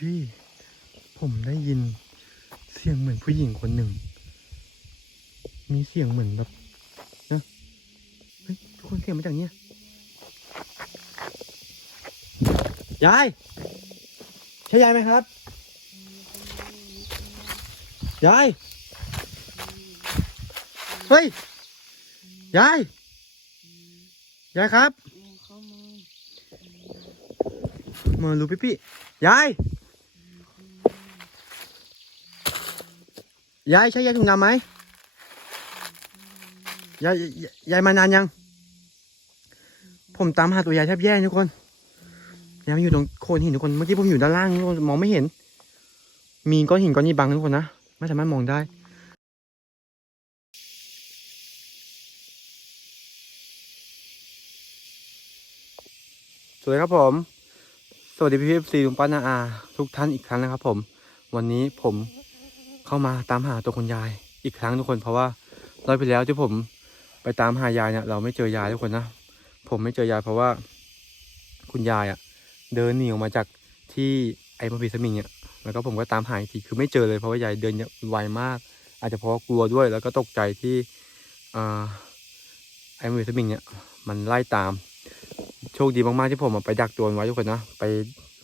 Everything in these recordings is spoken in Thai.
พี่ผมได้ยินเสียงเหมือนผู้หญิงคนหนึ่ง มีเสียงเหมือนแบบนะเฮ้ยทุกคนเสียงมาจากเนี้ยยายใช่ยายไหมครับยายเฮ้ยยายยายครับมารู้พี่พี่ยาย ยายใช่ยายถุงดำไหมยายยายมานานยัง ผมตามหาตัวยายแทบแย่ทุกคนยายมาอยู่ตรงโคนหินทุกคนเมื่อกี้ผมอยู่ด้านล่างทุกคนมองไม่เห็น มีก้อนหินก้อนนี้บังทุกคนนะไม่สามารถมองได้สวัสดีครับผม สวัสดีพี่พีซีลุงป้านาอา ทุกท่านอีกครั้งนะครับผม วันนี้ผม เข้ามาตามหาตัวคุณยายอีกครั้งทุกคนเพราะว่ารอบไปแล้วที่ผมไปตามหายายเนี่ยเราไม่เจอยายทุกคนนะผมไม่เจอยายเพราะว่า คุณยายอะ่ะ เดินหนีออกมาจากที่ไอ้มาพีสมิงเนี่ยแล้วก็ผมก็ตามหาอีกทีคือไม่เจอเลยเพราะว่ายายเดินไวมาก อาจจะเพราะกลัวด้วย แล้วก็ตกใจที่อ่าไอ้มาพีสมิงเนี่ยมันไล่ตามโชคดีมากๆที่ผมไปดักตัวนไว้ทุกคนนะไป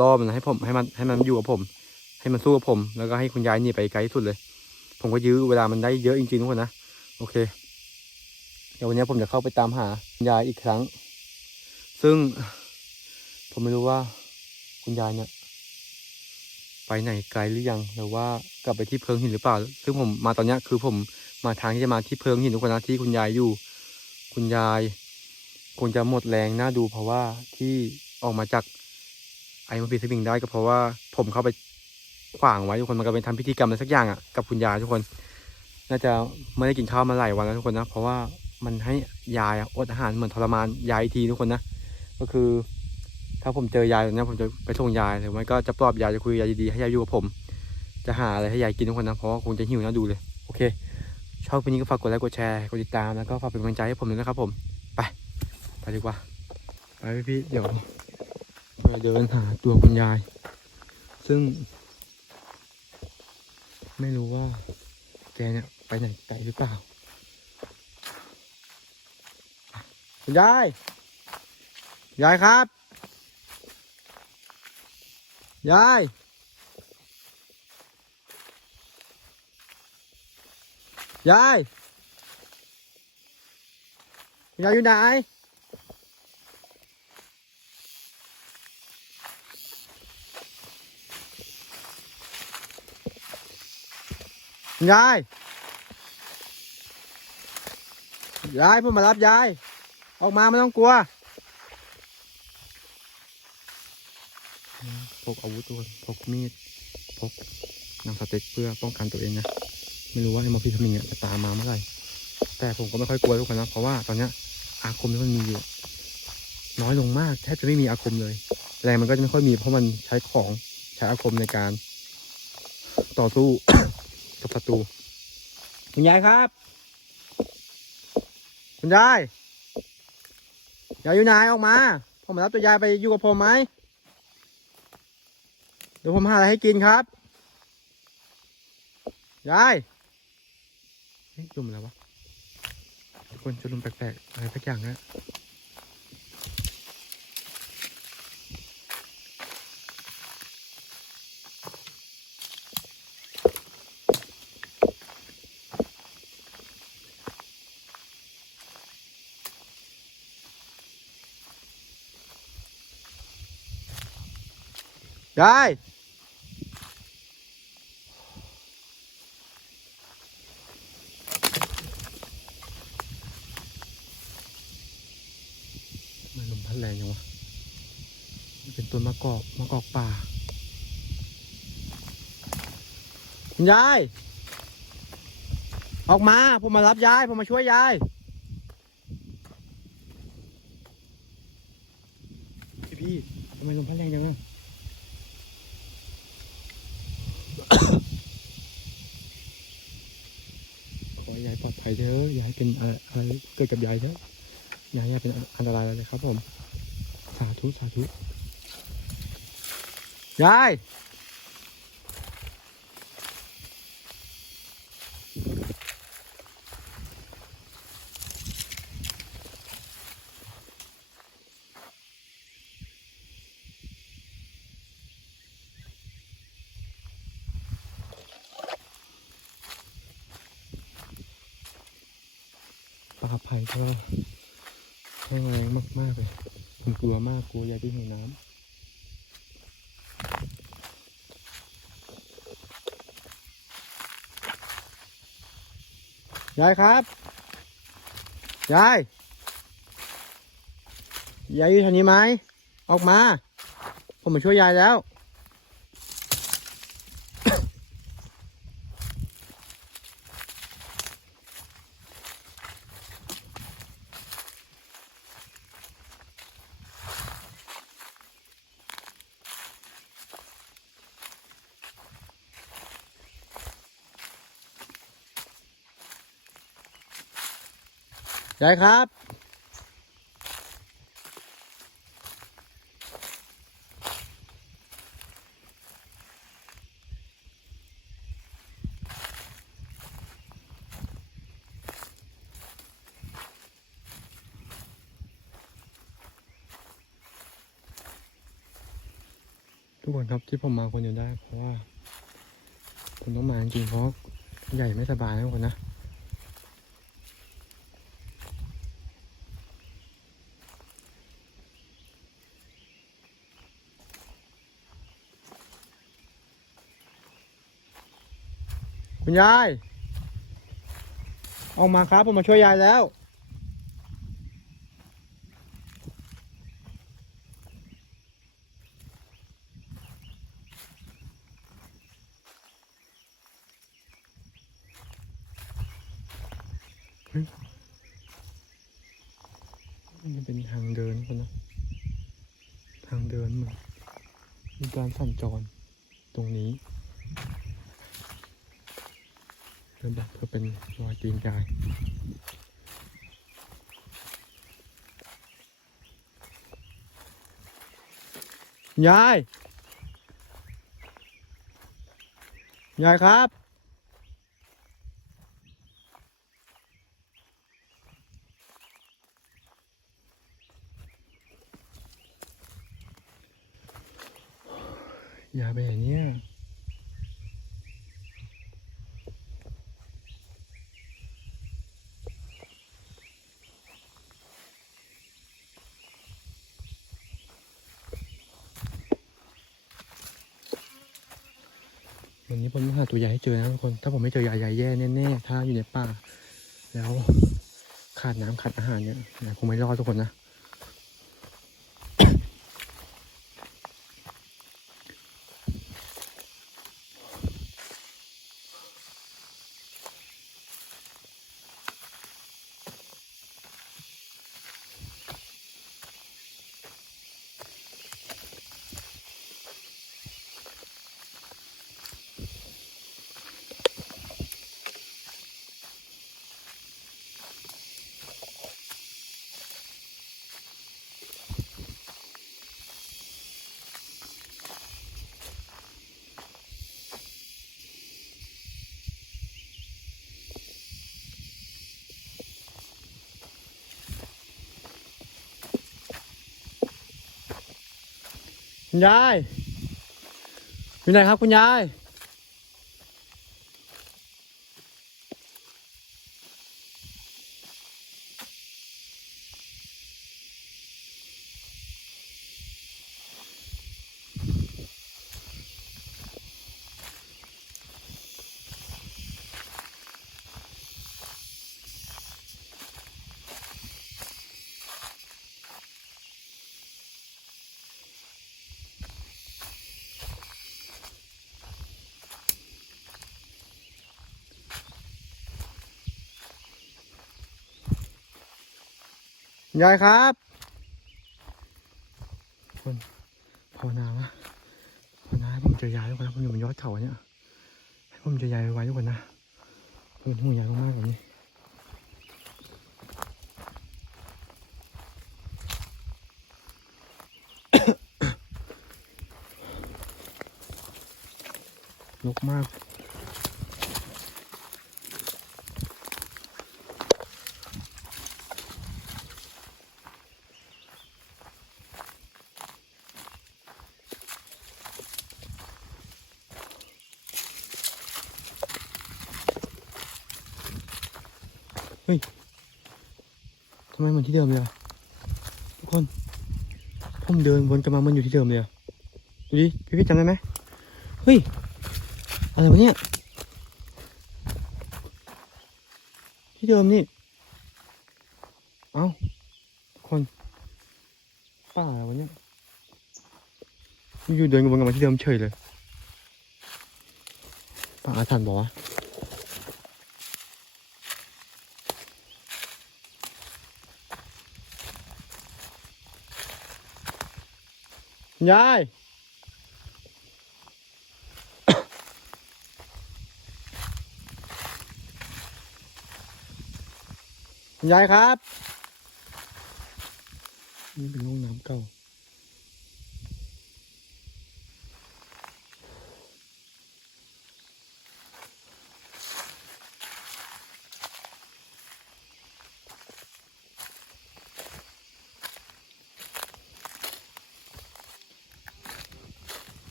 ล่อมันนะให้ผมให้มันให้มันอยู่กับผม ให้มันสู้กับผม แล้วก็ให้คุณยายหนี่ไปไกลที่สุดเลย ผมก็ยื้อเวลามันได้เยอะจริงๆทุกคนนะโอเค เดี๋ยววันนี้ผมจะเข้าไปตามหาคุณยายอีกครั้ง ซึ่ง ผมไม่รู้ว่าคุณยายเนี่ยไปไหนไกลหรือยังหรือว่ากลับไปที่เพิงหินหรือเปล่า ซึ่งผมมาตอนนี้คือผมมาทางที่จะมาที่เพิงหินทุกคนนะที่คุณยายอยู่ คุณยายคงจะหมดแรงน่าดูเพราะว่าที่ออกมาจากไอ้มาพีสวิงได้ก็เพราะว่าผมเข้าไป ขวางไว้ทุกคนมันก็เป็นทำพิธีกรรมอะไรสักอย่างอะกับคุณยายทุกคน น่าจะไม่ได้กินข้าวมาหลายวันแล้วทุกคนนะ เพราะว่ามันให้ยายอดอาหารเหมือนทรมานยายทีทุกคนนะ ก็คือ ถ้าผมเจอยายตอนนี้ผมจะไปส่งยายหรือไม่ก็จะปลอบยายจะคุยยายดีๆให้ยายอยู่กับผม จะหาอะไรให้ยายกินทุกคนนะเพราะว่าคงจะหิวน่าดูเลยโอเคชอบคลิปนี้ก็ฝากกดไลค์กดแชร์กดติดตามแล้วก็ฝากเป็นกำลังใจให้ผมด้วยนะครับผมไปไปดีกว่าไปพี่พี่เดี๋ยวไปเดินหาตัวคุณยาย ซึ่ง ไม่รู้ว่าแกเนี่ยไปไหนไกลหรือเปล่า คุณยาย ยายครับ ยาย ยาย ยายอยู่ไหน ยาย ยายผมมารับยาย ออกมาไม่ต้องกลัวพกอาวุธตัวพกมีดพกหนังสเต็กเพื่อป้องกันตัวเองนะ ไม่รู้ว่าไอ้มอพี่ทมิงเนี่ยจะตามมาเมื่อไหร่ แต่ผมก็ไม่ค่อยกลัวทุกคนนะ เพราะว่าตอนเนี้ยอาคมที่มันมีอยู่ น้อยลงมากแทบจะไม่มีอาคมเลย แรงมันก็จะไม่ค่อยมีเพราะมันใช้ของใช้อาคมในการ ต่อสู้ กับศัตรูคุณยายครับ คุณยายยายอยู่ไหนออกมาผมมารับตัวยายไปอยู่กับผมไหมเดี๋ยวผมหาอะไรให้กินครับยายจุ่มอะไรวะคนจะลุมแปลกๆอะไรสักอย่างนะ ยายทำไมลมพัดแรงจังวะมันเป็นต้นมะกอกมะกอกป่า คุณยาย ออกมา ผมมารับยาย ผมมาช่วยยาย พี่พี่ทำไมลมพัดแรงจังอะ ขอให้ยายปลอดภัยเถอะอย่าให้เป็นอะไรเกิดกับยายเถอะอย่ายเป็นอันตรายเลยครับผม สาธุสาธุยายาภัย ก็แห้งแรงมากๆเลยผมกลัวมากกลัวยายที่หิวน้ำยายครับ ยาย ยายอยู่แถวนี้ไหม ออกมา ผมมาช่วยยายแล้ว ยายครับ ทุกคนครับที่ผมมาคนเดียวได้เพราะว่าผมต้องมาจริงเพราะใหญ่ไม่สบายนะทุกคนนะ คุณยาย ออกมาครับผมมาช่วยยายแล้วมันเป็นทางเดินคนนะ ทางเดินเหมือนมีการสัญจรตรงนี้ เดินแบบเพื่อเป็นรอยตีนกายยาย ยายครับ ยายไปไหนเนี่ย วันนี้ผมต้องหาตัวยายให้เจอนะทุกคน ถ้าผมไม่เจอยายยายแย่แน่ๆถ้าอยู่ในป่า แล้วขาดน้ำขาดอาหารเนี่ยยายคงไม่รอดทุกคนนะ คุณยายอยู่ไหนครับคุณยาย ยายครับคนภาวนาวะภาวนาให้ผมเจอยายทุกคนนะผมอยู่บนยอดเขาเนี่ยให้ผมเจอยายไว้ทุกคนนะผมเป็นห่วงยายมากๆแบบนี้ลกมาก ไมมันที่เดิมเลยอะทุกคนผมเดินวนกลับมามันอยู่ที่เดิมเลยอะดูดิพี่พี่จำได้ไหมเฮ้ยอะไรวะเนี่ยที่เดิมนี่เอ้าทุกคนป่าอะไรวะเนี่ยอยู่เดินวนกลับมาที่เดิมเฉยเลยป่าอาถรรพ์บอกว่าวะ คุณ ยาย ยายครับ นี่เป็นห้องน้ำเก่า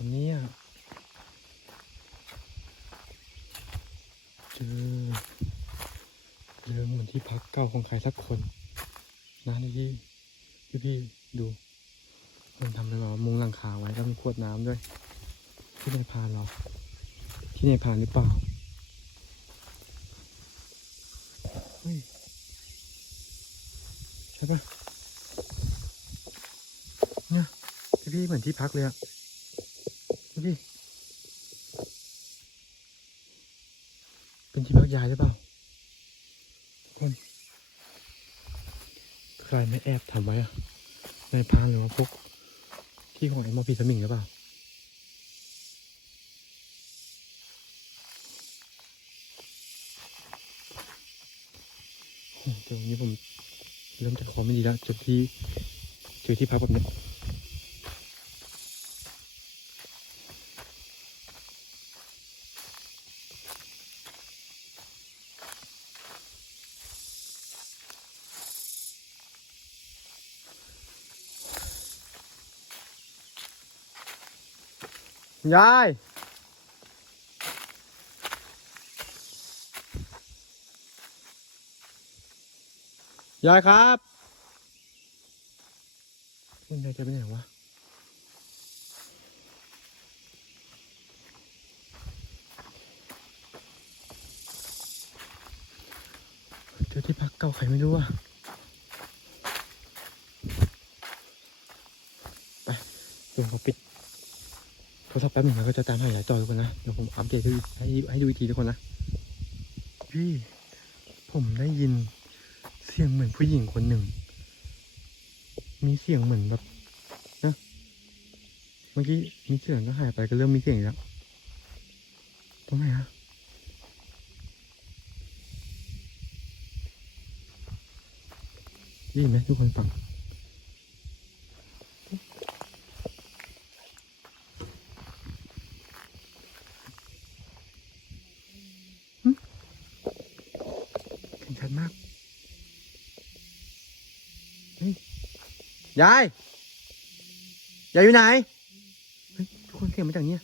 อะไรคำนี้อะเจอเจอเหมือนที่พักเก่าของใครสักคนนะนี่พี่พี่พี่ดูมันทำไปแบบว่ามุงหลังคาไว้แล้วมีขวดน้ำด้วย ที่ในพานเราที่ในพานหรือเปล่าใช่ปะพี่พี่เหมือนที่พักเลยอะ พี่ เป็นที่พักยายหรือเปล่าคนใครไม่แอบทำไว้อะในพานหรือว่าพวกที่ของไอ้มอพีสมิงหรือเปล่าโอ้โหเดี๋ยววันนี้ผมเริ่มจากความไม่ดีแล้วเจอที่เจอที่พักแบบนี้ ยาย ยายครับยายจะไปไหนวะเจอที่พักเก่าใครไม่รู้อะไปเดี๋ยวผมปิด โทรศัพท์แป๊บหนึ่งแล้วก็จะตามหายายต่อทุกคนนะ เดี๋ยวผมอัปเดตให้ดูให้ดูอีกทีทุกคนนะ พี่ ผมได้ยินเสียงเหมือนผู้หญิงคนหนึ่ง มีเสียงเหมือนแบบนะเมื่อกี้มีเสียงก็หายไปก็เริ่มมีเสียงแล้ว ตรงไหนอะได้ยินไหมทุกคนฟัง เห็นชัดมากเฮ้ย ยาย ยายอยู่ไหน ทุกคนเสียงมาจากเนี้ย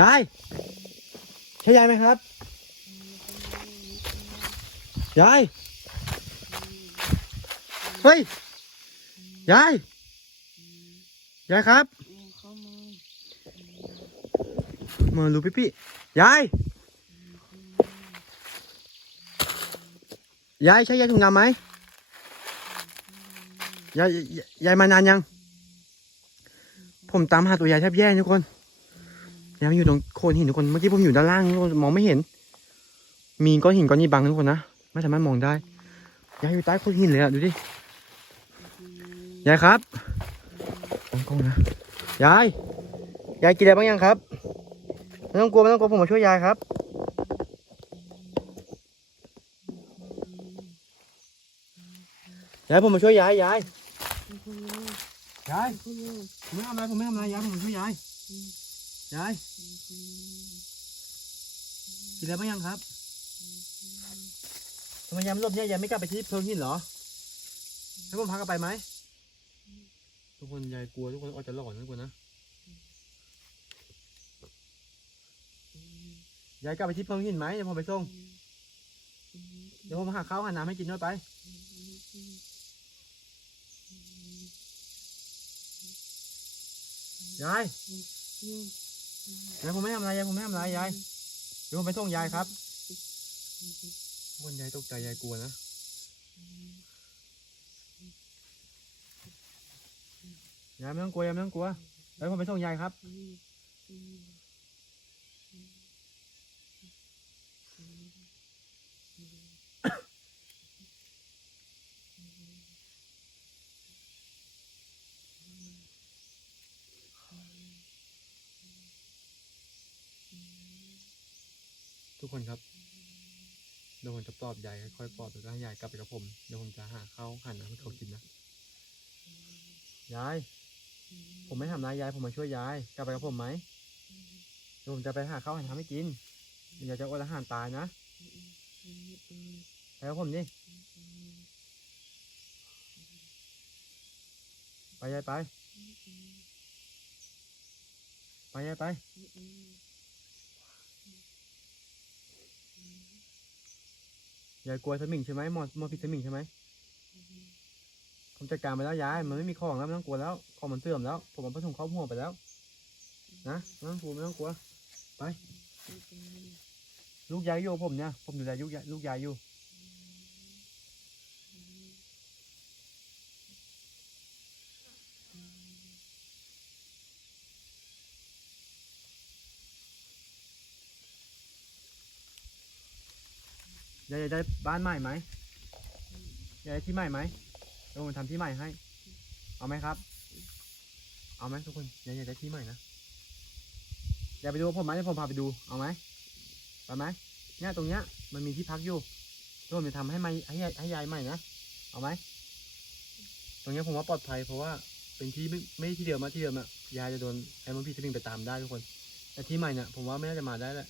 ยาย ใช่ยายไหมครับ ยาย เฮ้ย ยาย ยายครับ มาลูพี่พี่ยาย ยายใช่ยายถุงดำไหม ยายยายมานานยัง ผมตามหาตัวยายแทบแย่ทุกคนยายมาอยู่ตรงโคนหินทุกคนเมื่อกี้ผมอยู่ด้านล่างทุกคนมองไม่เห็น มีก้อนหินก้อนนี้บังทุกคนนะไม่สามารถมองได้ยายอยู่ใต้โคนหินเลยอะดูดิยายครับกล้องนะยายยายกินอะไรบ้างยังครับไม่ต้องกลัวไม่ต้องกลัวผมมาช่วยยายครับยายผมมาช่วยยายยาย ยายผมไม่ทำอะไรผมไม่ทำอะไรยายผมช่วยยายยายกินแล้วบ้างยังครับทำไมยามรบเนี้ยยายไม่กลับไปที่เพิงหินเหรอให้ผมพากลับไปไหมทุกคนยายกลัวทุกคนออกจะหลอนนะกลัวนะยายกลับไปที่เพิงหินไหมเดี๋ยวผมไปส่งเดี๋ยวผมหาข้าวหาน้ำให้กินด้วยไป ยายยายผมไม่ทำอะไรยายผมไม่ทำอะไรยายเดี๋ยวผมไปส่งยายครับคนยายตกใจยายกลัวนะยายไม่ต้องกลัวยายไม่ต้องกลัวเดี๋ยวผมไปส่งยายครับ ทุกคนครับเดี๋ยวผมจะปลอบยายค่อยๆปลอบแล้วก็ให้ยายกลับไปกับผมเดี๋ยวผมจะหาข้าวหาน้ำให้เขากินนะยาย ผมไม่ทำนายยายผมมาช่วยยายกลับไปกับผมไหมเดี๋ยวผมจะไปหาข้าวหาน้ำให้กินเดี๋ยวยาจะอดอาหารตายนะไปกับผมดิไปยายไป ไปยายไป ยายกลัวสมิงใช่ไหมหมอหมอพิษสมิงใช่ไหมผมจัดการไปแล้วยายมันไม่มีของแล้วไม่ต้องกลัวแล้วของมันเสื่อมแล้ว ผมเอาผ้าถุงครอบหัวไปแล้ว นะไม่ต้องกลัวไม่ต้องกลัว ไป ลูกยายอยู่ผมเนี่ยผมดูแลลูกยายลูกยายอยู่ ยายอยากได้บ้านใหม่ไหมยายได้ที่ใหม่ไหมเดี๋ยวผมทำที่ใหม่ให้ เอาไหมครับ เอาไหมทุกคนยายอยากได้ที่ใหม่นะยายไปดูผมไหมเดี๋ยวผมพาไปดู เอาไหมไปไหมเนี่ยตรงเนี้ยมันมีที่พักอยู่เดี๋ยวผมจะทำให้ใหม่ให้ยายให้ยายใหม่นะ เอาไหม ตรงเนี้ยผมว่าปลอดภัยเพราะว่าเป็นที่ไม่ไม่ที่เดิมมาที่เดิมอะยายจะโดนไอ้มันพี่สปริงไปตามได้ทุกคน แต่ที่ใหม่เนี่ยผมว่าไม่น่าจะมาได้แหละ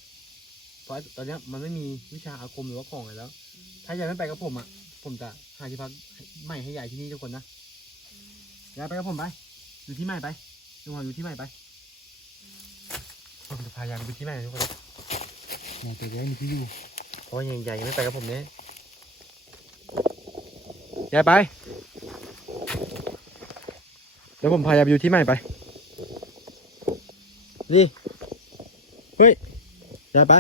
เพราะตอนเนี้ยมันไม่มีวิชาอาคมหรือว่าของอะไรแล้ว ถ้ายายไม่ไปกับผมอะ ผมจะหาที่พักใหม่ให้ยายที่นี่ทุกคนนะยายไปกับผมไปอยู่ที่ใหม่ไปดูหออยู่ที่ใหม่ไปผมจะพายายไปดูที่ใหม่นะทุกคนยายจะได้มีที่อยู่เพราะว่ายายยายยังไม่ไปกับผมเนี่ยยายไปเดี๋ยวผมพายายไปดูที่ใหม่ไปนี่เฮ้ยยายไป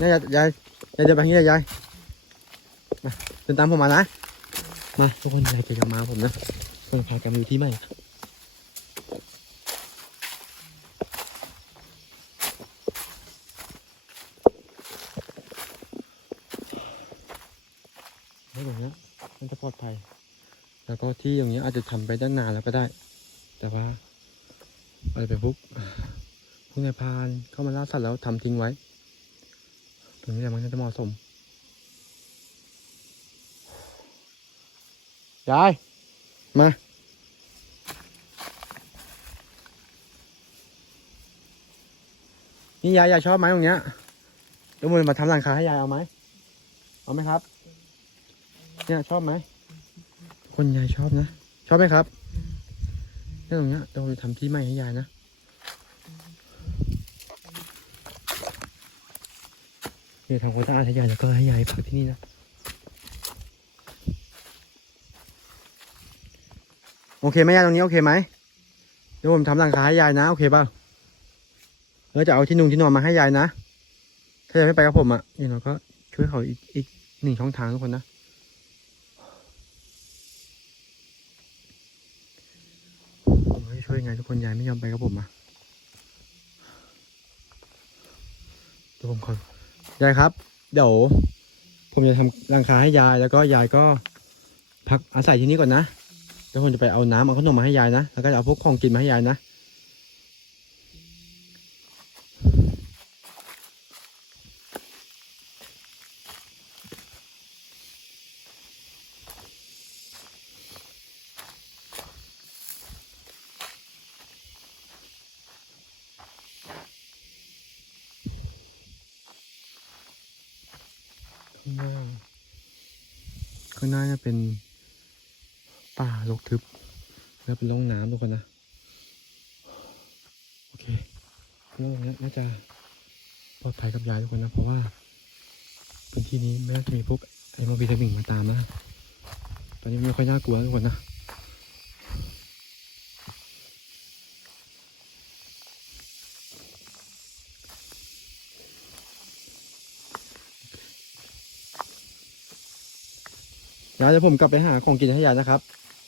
ยายยายยายเดินไปทางนี้เลยยายมาเดินตามผมมานะ มาทุกคนยายจะกลับมาผมนะคนพากันมาอยู่ที่ใหม่ไม่ตรงนี้มันจะปลอดภัย แล้วก็ที่อย่างเงี้อาจจะทำไปตั้งนานแล้วก็ได้ แต่ว่าอะไรไปปุ๊บพวกนายพานเข้ามาล่าสัตว์แล้วทำทิ้งไว้ ตรงนี้แหละมันน่าจะเหมาะสมยาย มา นี่ยายยายชอบไหมตรงเนี้ยเดี๋ยวมันมาทำหลังคาให้ยายเอาไหม เอาไหมครับ เนี่ยชอบไหม คนยายชอบนะ ชอบไหมครับเนี่ยตรงเนี้ยเราจะทำที่ใหม่ให้ยายนะ เดี๋ยวทำความสะอาดให้ยายแล้วก็ให้ยายพักที่นี่นะโอเคไหมยายตรงนี้โอเคไหมเดี๋ยวผมทำหลังคาให้ยายนะ โอเคป่ะแล้วจะเอาที่นุ่งที่นอนมาให้ยายนะ ถ้ายายไม่ไปกับผมอะอย่างน้อยก็ช่วยเขาอีกอีกหนึ่งช่องทางทุกคนนะผมไม่ช่วยยังไงทุกคนยายไม่ยอมไปกับผมอะเดี๋ยวผมขอ ยายครับ เดี๋ยว ผมจะทำรังคาให้ยายแล้วก็ยายก็พักอาศัยที่นี่ก่อนนะเดี๋ยวผมจะไปเอาน้ำเอาขนมมาให้ยายนะแล้วก็จะเอาพวกของกินมาให้ยายนะางหน้าเนี่ยเป็น ป่ารกทึบ แล้วเป็นร่องน้ำทุกคนนะ โอเคโล่งนี้น่าจะปลอดภัยกับยายทุกคนนะ เพราะว่าพื้นที่นี้ไม่น่าจะมีพวกไอ้มาบีทมิงมาตามนะ ตอนนี้ไม่ค่อยน่ากลัวทุกคนนะยายเดี๋ยวผมกลับไปหาของกินให้ยายนะครับ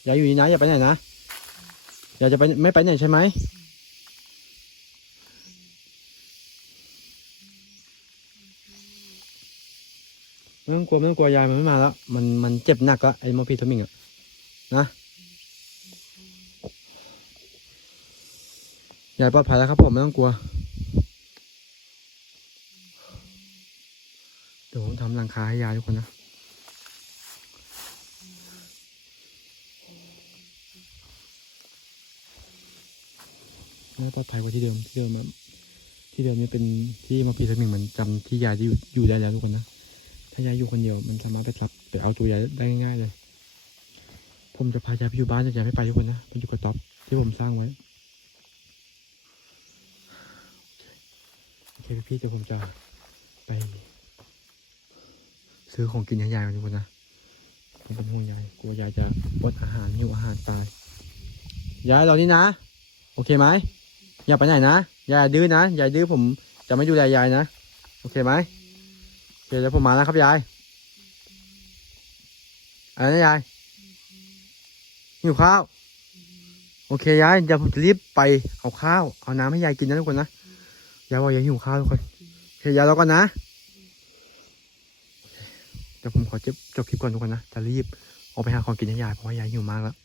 อย่าอยู่นี่นะอย่าไปไหนนะอย่าจะไปไม่ไปไหนใช่ไหมไม่ต้องกลัวไม่ต้องกลัวยายมันไม่มาแล้ว มันมันเจ็บหนักแล้วไอ้มอร์ฟีทมิงอะนะยายปลอดภัยแล้วครับผมไม่ต้องกลัวเดี๋ยวผมทำหลังคาให้ยายทุกคนนะ น่าปลอดภัยกว่าที่เดิมที่เดิมอะที่เดิมเนี่ยเป็นที่มอร์ฟีทามิงเหมันจำที่ยายที่อยู่อยู่ได้แล้วทุกคนนะถ้ายายอยู่คนเดียวมันสามารถไปรับไปเอาตัวยายได้ง่ายๆเลย ผมจะพายายไปอยู่บ้านแต่ยายไม่ไปทุกคนนะไปอยู่กับท็อปที่ผมสร้างไว้โอเคพี่ๆเดี๋ยวผมจะไป ซื้อของกินให้ยายกันทุกคนนะผมเป็นห่วงยายกลัวยายจะอดอาหารหิวอาหารตายยายเรอนี่นะ โอเคไหม อย่าไปไหนนะอย่าดื้อนะอย่าดื้อผมจะไม่ดูแลยายนะโอเคไหมโอเคเดี๋ยวผมมาแล้วครับยายอะไรนะยายหิวข้าวโอเคยายเดี๋ยวผมจะรีบไปเอาข้าวเอาน้ำให้ยายกินนะทุกคนนะยายบอกยายหิวข้าวทุกคนโอเคยายรอก่อนนะเดี๋ยวผมขอจบจบคลิปก่อนทุกคนนะจะรีบออกไปหาของกินให้ยายเพราะว่ายายหิวมากแล้ว